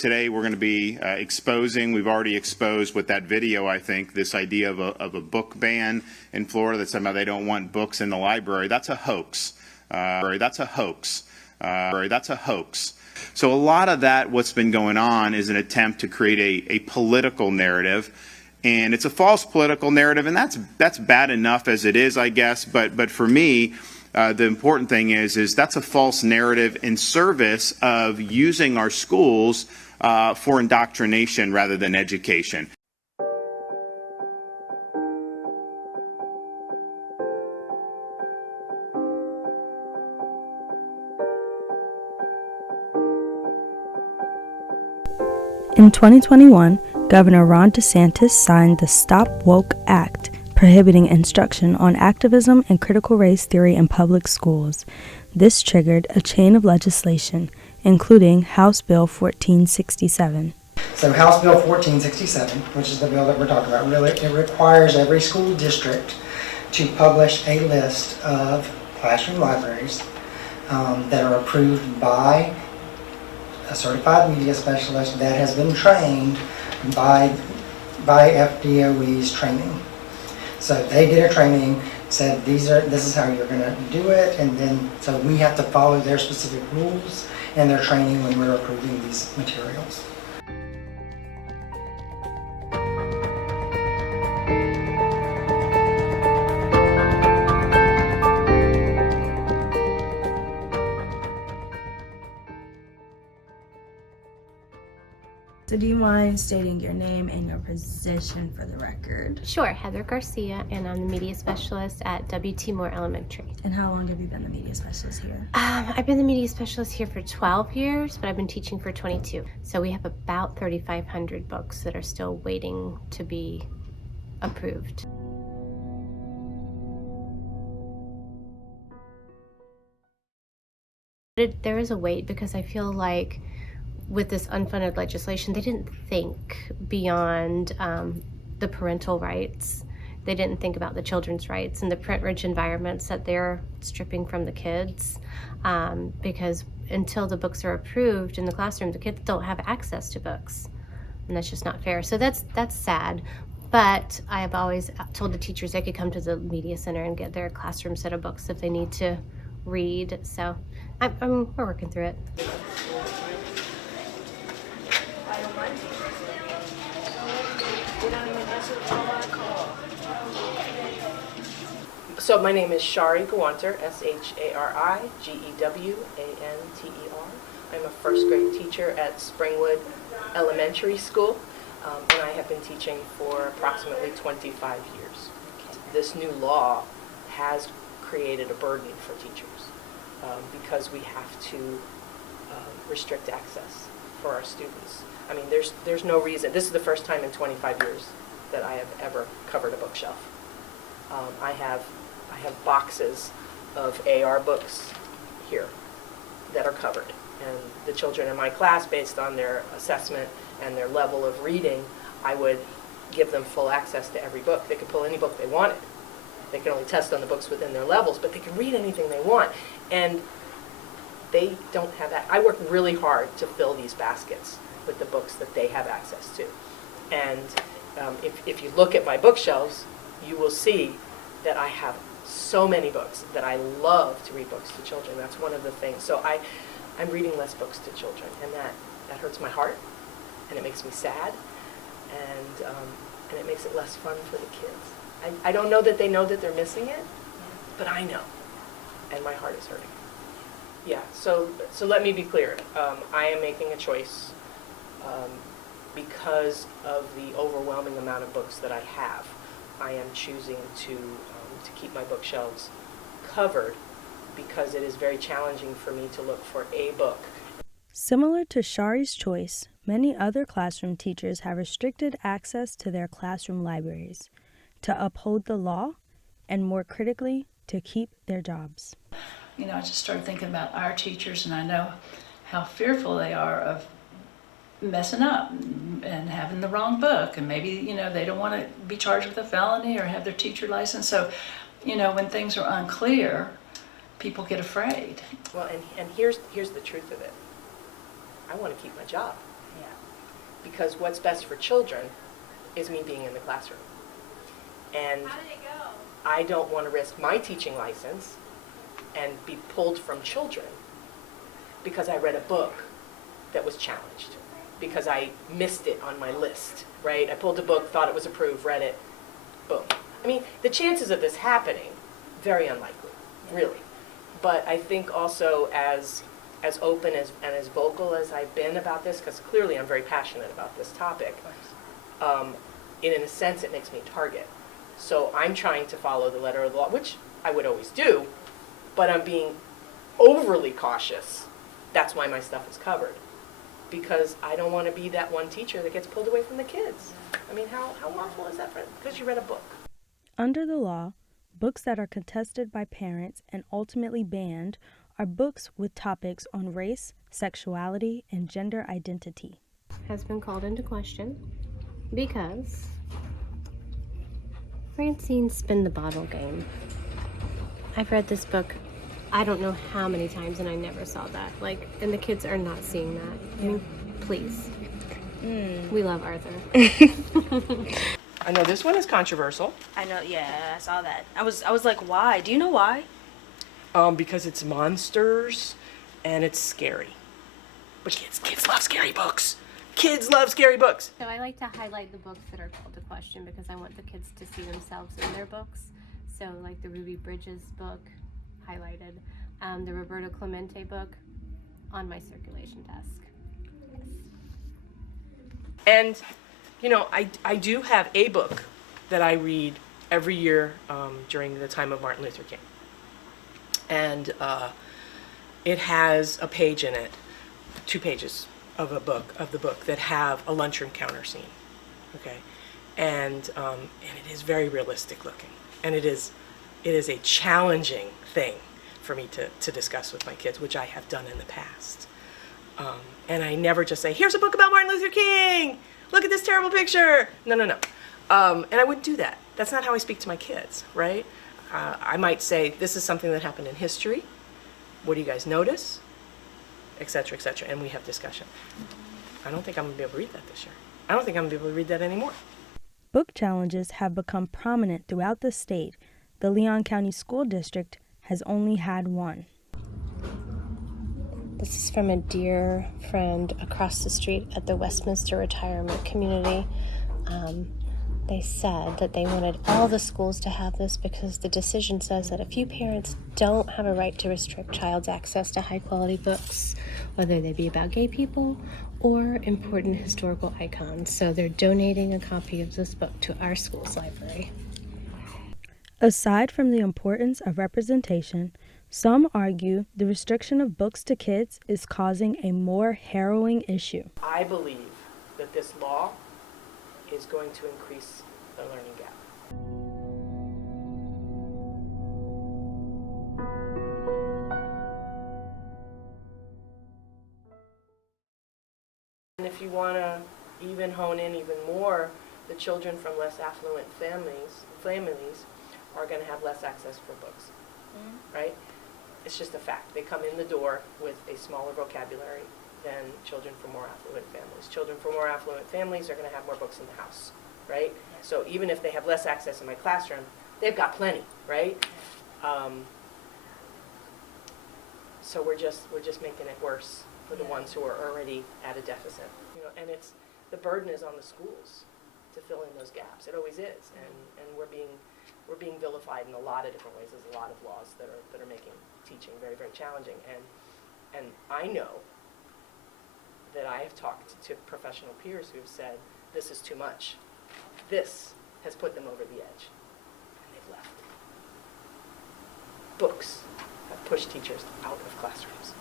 today we're going to be exposing, we've already exposed with that video, I think, this idea of a book ban in Florida that somehow they don't want books in the library. That's a hoax. That's a hoax. That's a hoax. So a lot of that, what's been going on, is an attempt to create a political narrative. And it's a false political narrative, and that's bad enough as it is, I guess. But for me, the important thing is that's a false narrative in service of using our schools for indoctrination rather than education. In 2021, Governor Ron DeSantis signed the Stop Woke Act, prohibiting instruction on activism and critical race theory in public schools. This triggered a chain of legislation, including House Bill 1467. So House Bill 1467, which is the bill that we're talking about, really it requires every school district to publish a list of classroom libraries that are approved by a certified media specialist that has been trained by FDOE's training. So they did a training, said this is how you're going to do it, and then so we have to follow their specific rules and their training when we're approving these materials. So do you mind stating your name and your position for the record? Sure, Heather Garcia, and I'm the media specialist at W.T. Moore Elementary. And how long have you been the media specialist here? I've been the media specialist here for 12 years, but I've been teaching for 22. So we have about 3,500 books that are still waiting to be approved. There is a wait because I feel like with this unfunded legislation, they didn't think beyond the parental rights. They didn't think about the children's rights and the print-rich environments that they're stripping from the kids. Because until the books are approved in the classroom, the kids don't have access to books. And that's just not fair. So that's sad. But I have always told the teachers they could come to the media center and get their classroom set of books if they need to read. So we're working through it. So my name is Shari Gawanter, Sharigewanter. I'm a first grade teacher at Springwood Elementary School, and I have been teaching for approximately 25 years. This new law has created a burden for teachers because we have to restrict access for our students. I mean, there's no reason. This is the first time in 25 years that I have ever covered a bookshelf. I have boxes of AR books here that are covered. And the children in my class, based on their assessment and their level of reading, I would give them full access to every book. They could pull any book they wanted. They could only test on the books within their levels, but they could read anything they want. And they don't have that. I work really hard to fill these baskets with the books that they have access to. And if you look at my bookshelves, you will see that I have so many books that I love to read books to children. That's one of the things. So I'm reading less books to children, and that hurts my heart, and it makes me sad, and it makes it less fun for the kids. I don't know that they know that they're missing it, but I know, and my heart is hurting. Yeah, so let me be clear. I am making a choice because of the overwhelming amount of books that I have. I am choosing to keep my bookshelves covered because it is very challenging for me to look for a book. Similar to Shari's choice, many other classroom teachers have restricted access to their classroom libraries to uphold the law and, more critically, to keep their jobs. You know, I just started thinking about our teachers, and I know how fearful they are of messing up and having the wrong book, and maybe, you know, they don't want to be charged with a felony or have their teacher license. So, you know, when things are unclear, people get afraid. Well, and here's the truth of it. I want to keep my job. Yeah. because what's best for children is me being in the classroom. And I don't want to risk my teaching license and be pulled from children because I read a book that was challenged, because I missed it on my list, right? I pulled a book, thought it was approved, read it, boom. I mean, the chances of this happening, very unlikely, really. But I think also as open and as vocal as I've been about this, because clearly I'm very passionate about this topic, in a sense it makes me a target. So I'm trying to follow the letter of the law, which I would always do, but I'm being overly cautious. That's why my stuff is covered, because I don't want to be that one teacher that gets pulled away from the kids. I mean, how awful is that because you read a book? Under the law, books that are contested by parents and ultimately banned are books with topics on race, sexuality, and gender identity. Has been called into question because Francine's spin the bottle game. I've read this book I don't know how many times and I never saw that. Like, and the kids are not seeing that. I mean, please. We love Arthur. I know this one is controversial. I know, yeah, I saw that. I was like, why? Do you know why? Because it's monsters and it's scary. But kids love scary books. Kids love scary books. So I like to highlight the books that are called to question because I want the kids to see themselves in their books. So like the Ruby Bridges book, highlighted. The Roberto Clemente book on my circulation desk. Yes. And, you know, I do have a book that I read every year during the time of Martin Luther King. And it has a page in it, 2 pages of the book that have a lunchroom counter scene, okay? And it is very realistic looking. And it is a challenging thing for me to discuss with my kids, which I have done in the past. And I never just say, here's a book about Martin Luther King, look at this terrible picture. No. And I wouldn't do that. That's not how I speak to my kids, right? I might say, this is something that happened in history. What do you guys notice? Et cetera, and we have discussion. I don't think I'm gonna be able to read that this year. I don't think I'm gonna be able to read that anymore. Book challenges have become prominent throughout the state. The Leon County School District has only had one. This is from a dear friend across the street at the Westminster Retirement Community. They said that they wanted all the schools to have this because the decision says that if you parents don't have a right to restrict child's access to high-quality books, whether they be about gay people or important historical icons. So they're donating a copy of this book to our school's library. Aside from the importance of representation, some argue the restriction of books to kids is causing a more harrowing issue. I believe that this law is going to increase the learning gap. And if you want to even hone in even more, the children from less affluent families are going to have less access for books, right? It's just a fact. They come in the door with a smaller vocabulary than children from more affluent families. Children from more affluent families are going to have more books in the house, right? So even if they have less access in my classroom, they've got plenty, right? So we're just making it worse for the ones who are already at a deficit, you know. And the burden is on the schools to fill in those gaps. It always is, and we're being vilified in a lot of different ways. There's a lot of laws that are making teaching very, very challenging, and I know that I have talked to professional peers who have said, this is too much. This has put them over the edge, and they've left. Books have pushed teachers out of classrooms.